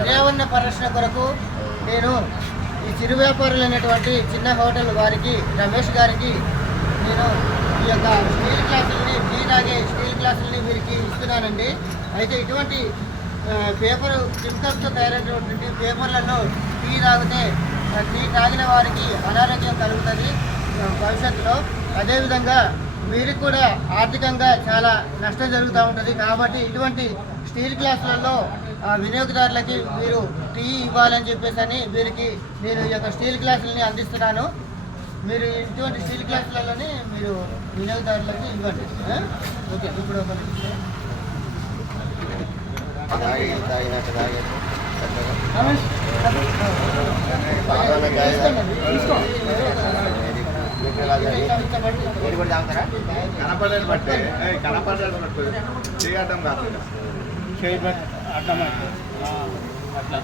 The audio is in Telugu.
పర్యావరణ పరిరక్షణ కొరకు నేను ఈ చిరు వ్యాపారులైనటువంటి చిన్న హోటల్ వారికి రమేష్ గారికి నేను ఈ యొక్క స్టీల్ గ్లాసులని టీ తాగే స్టీల్ గ్లాసులని వీరికి ఇస్తున్నానండి. అయితే ఇటువంటి పేపర్ కెమికల్స్తో తయారైనటువంటి పేపర్లలో టీ తాగితే టీ తాగిన వారికి అనారోగ్యం కలుగుతుంది భవిష్యత్తులో. అదేవిధంగా వీరికి కూడా ఆర్థికంగా చాలా నష్టం జరుగుతూ ఉంటుంది. కాబట్టి ఇటువంటి స్టీల్ గ్లాసులలో వినియోగదారులకి మీరు టీ ఇవ్వాలని చెప్పేసి వీరికి నేను ఈ యొక్క స్టీల్ గ్లాసులని అందిస్తున్నాను. మీరు ఇటువంటి స్టీల్ గ్లాసులలోనే మీరు వినియోగదారులకు ఇవ్వండి. ఓకే, ఇప్పుడు ఒక కనపడలేదు బట్టి కనపడలేదు చేయటం కాదు అర్థమైంది అట్లా